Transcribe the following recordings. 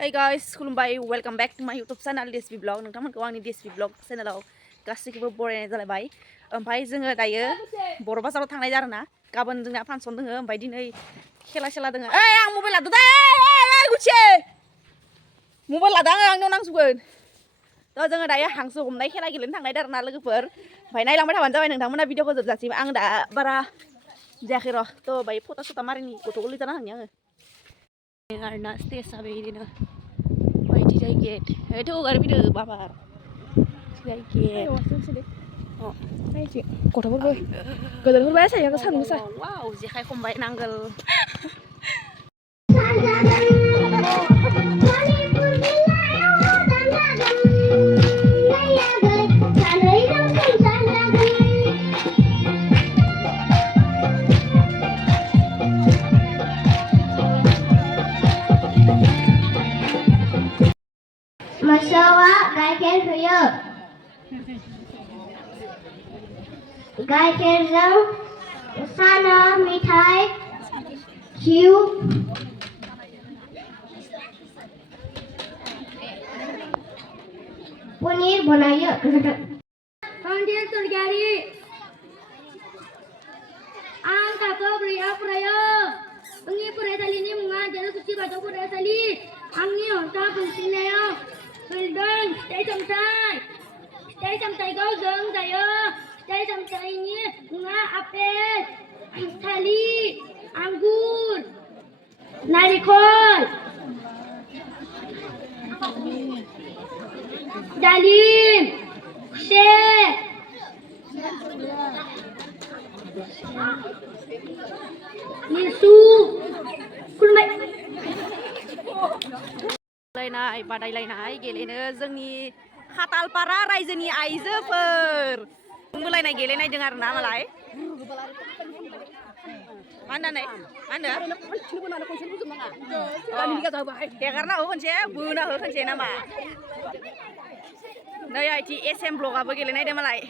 Hey guys, खुलुमबाय welcome back to my YouTube channel DSB Vlog. नोंथांमोनखौ आंनि DSB Vlog चेनेलाव गासैखौबो बरायनाय जालायबाय। ओमफ्राय जोङो दायो बर' बाजाराव थांनाय जादोंना। गाबोन जोंना फांसन दङ ओमफ्राय दिनै खेला दङ। ओइ आं मबाइल लादो दे। ओइ गुचे। मबाइल लादो आङो आंनाव नांजोबगोन। थ' जोङो दायो हांसो हमनाय खेला गेलेनो थांनाय जादोंना लोगोफोर। ओमफ्राय नायलांबाय थाबानो जाबाय नोंथांमोना भिडिअखौ जोबजासिम। आं दा बारा जायाखै र'। थ' बाय फट' सटा मारिनि गथ'खौ लिजाना होनि आङो। आरोना स्टेजआ बेबायदिनो बायदि जायगेट एथ' गारि फैदो बाबार जायगेट गथ'फोरबो गोदोरफोरबो सायाव सान्दुं गोसा वाव जेखाइ खबाइ नांगोल मोसौआ गाइखेर होयो गाइखेरजों साना मेथाइ घिउ पनिर बनायो पन्डित सरगारि आं थाखो 4आव फरायो आंनि फरायसालिनि मुङा जेरकुसि बाथौ फरायसालि आंनि हरथा बुंथिनायाव होदों फिथाइ सामथाइखौ जों जायो फिथाइ सामथाइनि मुङा आपेल थालिर आंगुर नारिखल दालिम खुसेर लिसु खुलुमबाय बादायलायनाय गेलेनो जोंनि खातालपारा रायजोनि आइजोफोर बुंलायनाय गेलेनायदों आरो ना मालाय मा होनदों हेगारना हो खनसे बोना हो खनसे नामा नै आइथि एसएम ब्लगाबो गेलेनायदों मालाय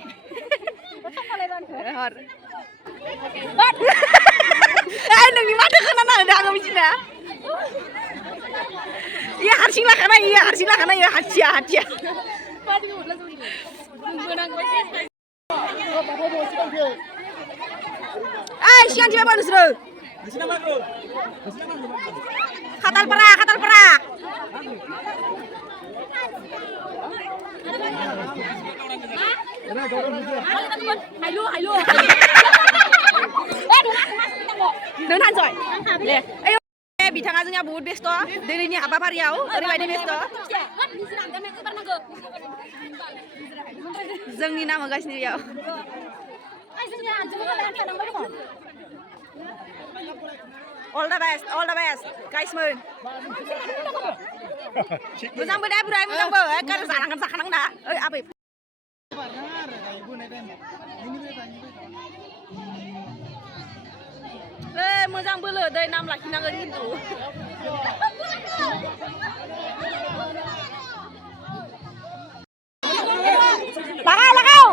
हर नोंनि माथो खोनाना होदों आङो मिथिना ये हारसिं लाखानाय हाथिया ओइ सिगांथिं फैबा नोंसोरो खातालपारा नों थांसय दे बिथाङा जोंहा बहुत बेस्थ' दिनैनि हाबाफारियाव ओरैबायदि बेस्थ' जोंनि नाम होगासिनो बेयाव all the best गाइसमोन मोजांबो दा बुराय मोजांबो एखार जाखानांगोन ना ओइ आबै मोजां बोलो दै नाम लाखिनांगोन खिन्थु लागाव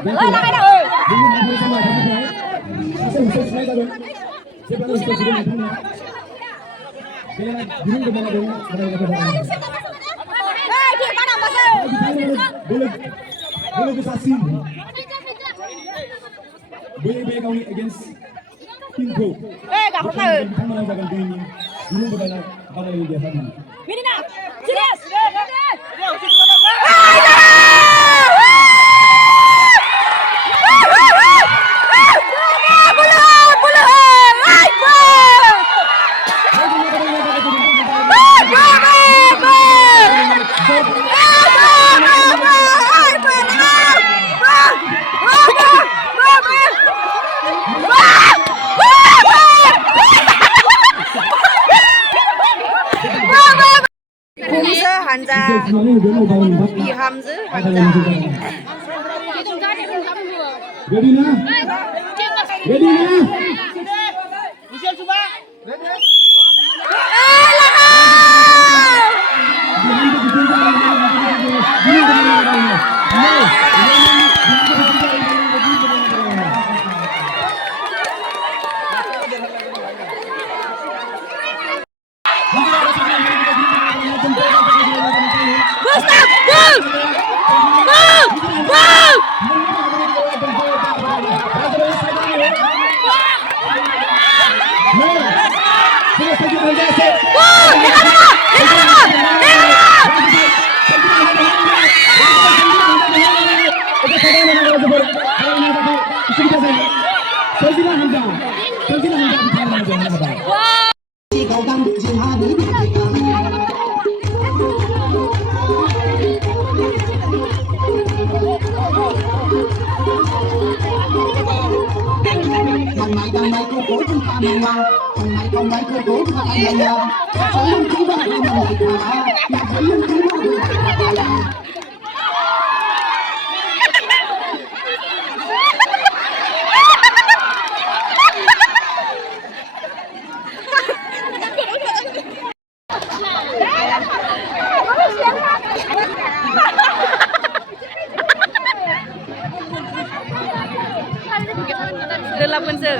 हानजा बिहामजो हानजा Ready na? Delapan se.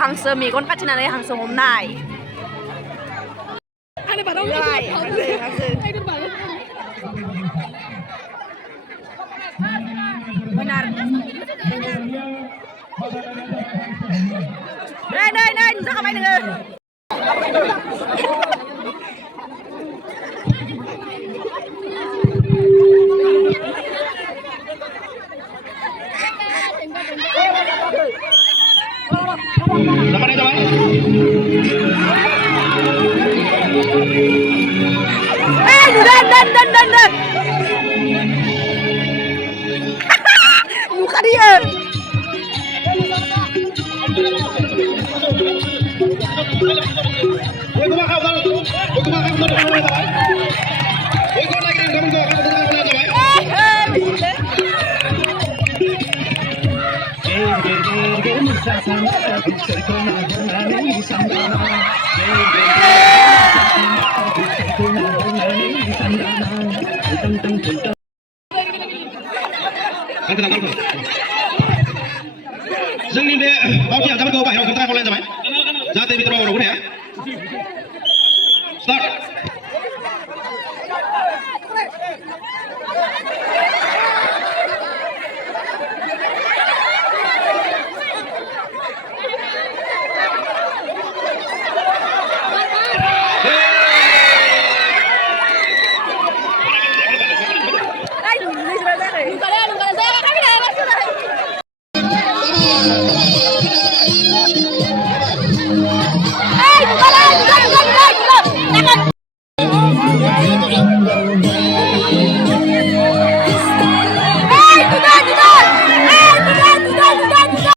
Hangsो मेगन खाथिनानै हांसो हमनाय Ada barang हांसो benar नै जाखाबाय नोङो Dan muka dia जोंनि बे बावथि हान्जाफोरखौ बाहेरायाव ओंखारना खावलायनाय जाबाय जाहाथे बिथोराव रावबो थाया